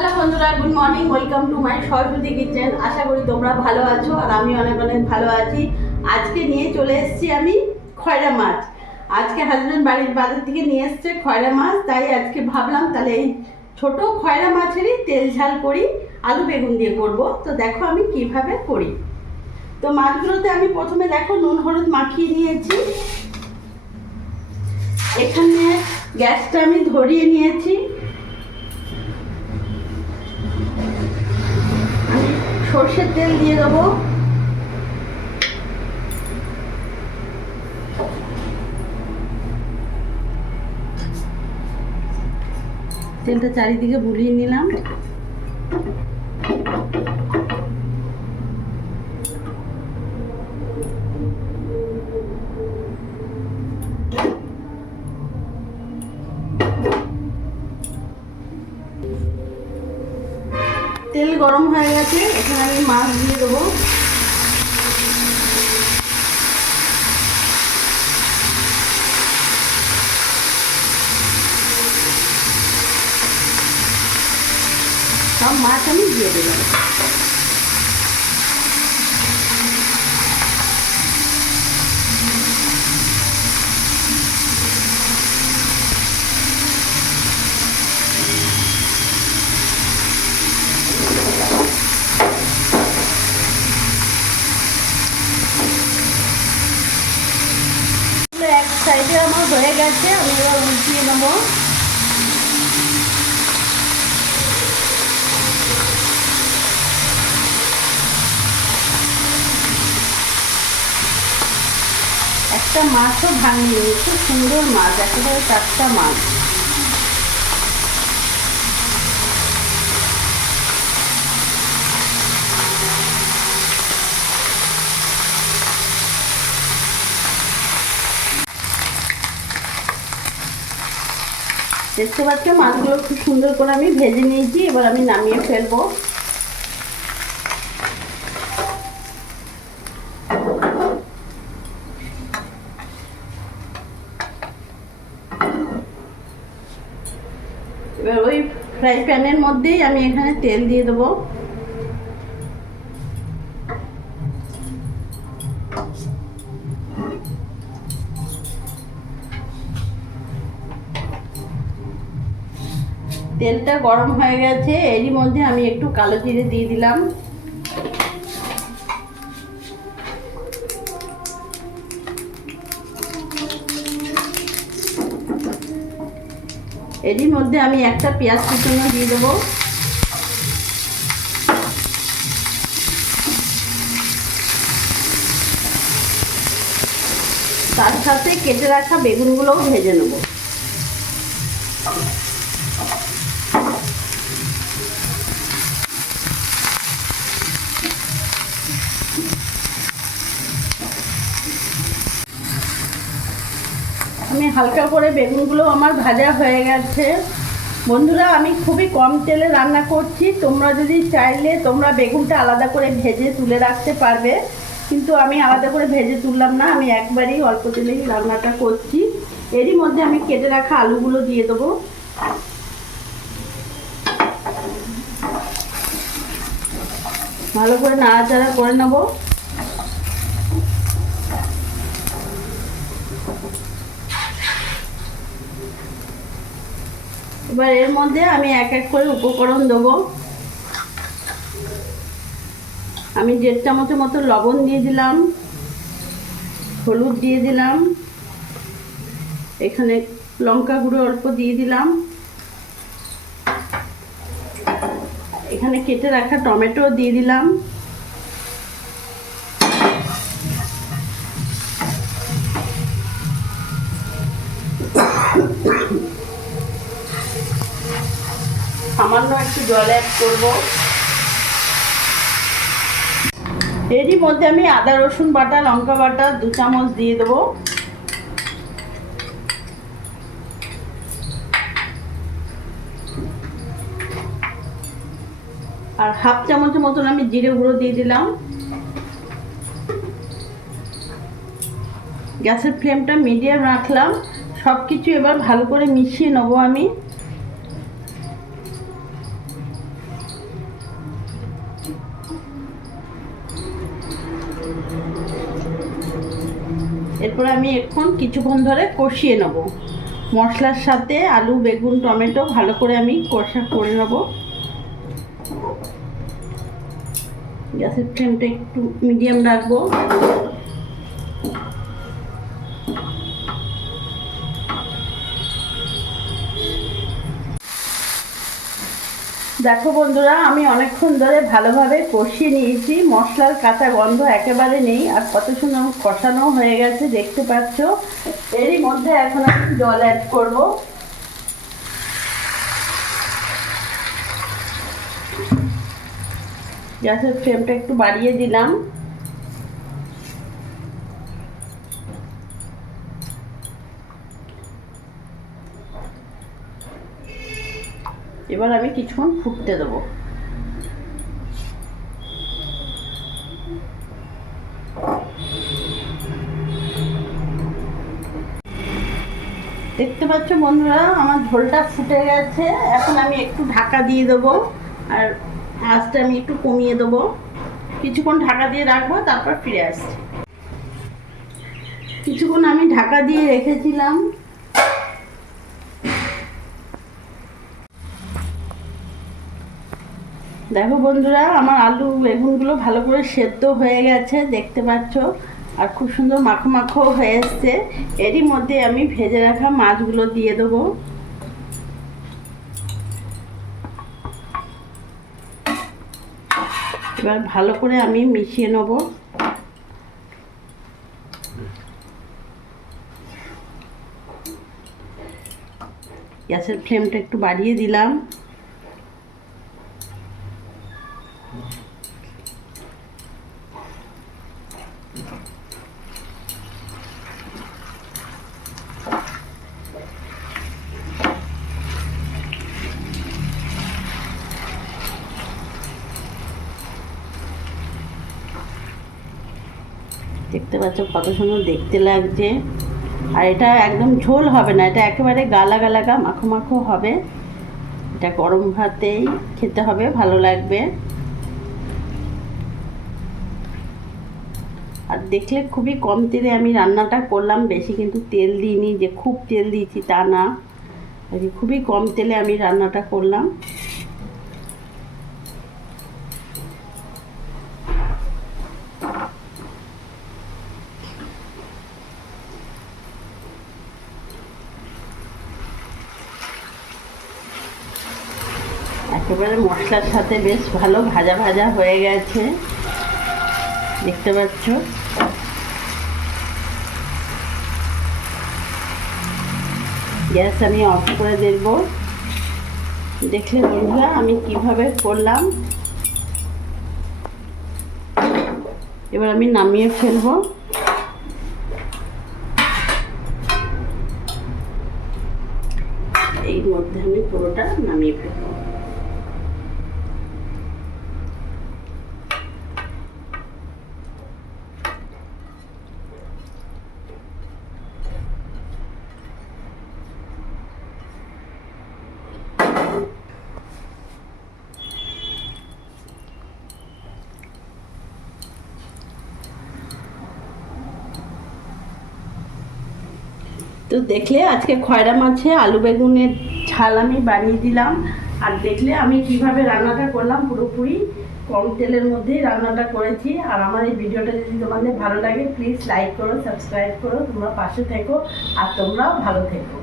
Hello বন্ধুরা, good morning, welcome to my Saraswati kitchen. আশা করি তোমরা ভালো আছো আর আমি অনেক অনেক ভালো আছি। আজকে নিয়ে চলে এসেছি আমি খয়রা মাছ। আজকে হাজব্যান্ড বাড়ির বাজার থেকে নিয়ে এসছে খয়রা মাছ, তাই আজকে ভাবলাম তাহলে এই ছোটো খয়রা মাছেরই তেল ঝাল করি, আলু বেগুন দিয়ে করবো। তো দেখো আমি কিভাবে করি। তো মাছগুলোতে আমি প্রথমে দেখো নুন হলুদ মাখিয়ে নিয়েছি। এখানে গ্যাসটা আমি ধরিয়ে নিয়েছি। সর্ষের তেল দিয়ে দেবো। তেলটা চারিদিকে বুলিয়ে নিলাম। তেল গরম হয়ে গেছে, এখানে আমি মাছ দিয়ে দেবো। সব মাছ আমি দিয়ে দেবো। এক সাইডে আমার হয়ে গেছে, আমি এবার উল্টিয়ে নেবো। একটা মাছও ভাঙিনি, খুব সুন্দর মাছ, একেবারে টাটকা মাছ। দেখতে পাচ্ছ মাছগুলো খুব সুন্দর করে আমি ভেজে নিয়েছি, এবার আমি নামিয়ে ফেলবো। এবার ওই ফ্রাই প্যানের মধ্যেই আমি এখানে তেল দিয়ে দেবো। তেলটা গরম হয়ে গেছে, এরই মধ্যে আমি একটু কালো জিরে দিয়ে দিলাম। এরই মধ্যে আমি একটা পেঁয়াজ কুচনো দিয়ে দেবো। তার সাথে কেটে রাখা বেগুনগুলোও ভেজে নেব। আমি হালকা করে বেগুনগুলো আমার ভাজা হয়ে গেছে। বন্ধুরা, আমি খুবই কম তেলে রান্না করছি। তোমরা যদি চাইলে তোমরা বেগুনটা আলাদা করে ভেজে তুলে রাখতে পারবে, কিন্তু আমি আলাদা করে ভেজে তুললাম না, আমি একবারেই অল্প তেলেই রান্নাটা করছি। এরই মধ্যে আমি কেটে রাখা আলুগুলো দিয়ে দেবো। ভালো করে নাড়াচাড়া করে নেবো। এবার এর মধ্যে আমি এক এক করে উপকরণ দেবো। আমি 1.5 চামচের মতো লবণ দিয়ে দিলাম, হলুদ দিয়ে দিলাম, এখানে লঙ্কা গুঁড়ো অল্প দিয়ে দিলাম, এখানে কেটে রাখা টমেটো দিয়ে দিলাম, সামান্য একটু জল অ্যাড করবো। এরই মধ্যে আমি আদা রসুন বাটা লঙ্কা বাটা 2 চামচ দিয়ে দেবো। আর 1/2 চামচের মতন আমি জিরে গুঁড়ো দিয়ে দিলাম। গ্যাসের ফ্লেমটা মিডিয়াম রাখলাম। সব কিছু এবার ভালো করে মিশিয়ে নেবো আমি। এরপর আমি এখন কিছুক্ষণ ধরে কষিয়ে নেব মশলার সাথে। আলু, বেগুন, টমেটো ভালো করে আমি কষা করে নেব। গ্যাসের ফ্লেমটা একটু মিডিয়াম রাখবো। দেখো বন্ধুরা, আমি অনেকক্ষণ ধরে ভালোভাবে কষিয়ে নিয়েছি, মশলার কাঁচা গন্ধ একেবারে নেই, আর কত সুন্দর কষানো হয়ে গেছে দেখতে পাচ্ছ। এরই মধ্যে এখন আমি জল অ্যাড করব। গ্যাসের ফ্লেমটা একটু বাড়িয়ে দিলাম। এবার আমি কিছুক্ষণ ফুটতে দেবো। দেখতে পাচ্ছ বন্ধুরা, আমার ঝোলটা ফুটে গেছে। এখন আমি একটু ঢাকা দিয়ে দেবো, আর আঁচটা আমি একটু কমিয়ে দেবো। কিছুক্ষণ ঢাকা দিয়ে রাখবো, তারপর ফিরে আসছি। কিছুক্ষণ আমি ঢাকা দিয়ে রেখেছিলাম। দেখো বন্ধুরা, আমার আলু বেগুনগুলো ভালো করে সেদ্ধ হয়ে গেছে দেখতে পাচ্ছ, আর খুব সুন্দর মাখো মাখো হয়ে এসছে। এরই মধ্যে আমি ভেজে রাখা মাছগুলো দিয়ে দেবো। এবার ভালো করে আমি মিশিয়ে নেব। গ্যাসের ফ্লেমটা একটু বাড়িয়ে দিলাম। দেখতে পাচ্ছ কত সুন্দর দেখতে লাগছে। আর এটা একদম ঝোল হবে না, এটা একেবারে গালা গালা মাখো মাখো হবে। এটা গরম ভাতেই খেতে হবে, ভালো লাগবে। আর দেখলে খুবই কম তেলে আমি রান্নাটা করলাম, বেশি কিন্তু তেল দিইনি যে খুব তেল দিয়েছি তা না, খুবই কম তেলে আমি রান্নাটা করলাম। একেবারে মশলার সাথে বেশ ভালো ভাজা ভাজা হয়ে গেছে দেখতে পাচ্ছ। গ্যাস আমি অফ করে দেব। দেখলে বন্ধুরা আমি কিভাবে করলাম। এবার আমি নামিয়ে ফেলবো। এই মধ্যে আমি পুরোটা নামিয়ে ফেলবো। তো দেখলে আজকে খয়রা মাছে আলু বেগুনের ঝাল আমি বানিয়ে দিলাম। আর দেখলে আমি কিভাবে রান্নাটা করলাম, পুরোপুরি কম তেলের মধ্যেই রান্নাটা করেছি। আর আমার এই ভিডিওটা যদি তোমাদের ভালো লাগে, প্লিজ লাইক করো, সাবস্ক্রাইব করো, তোমরা পাশে থেকো, আর তোমরাও ভালো থেকো।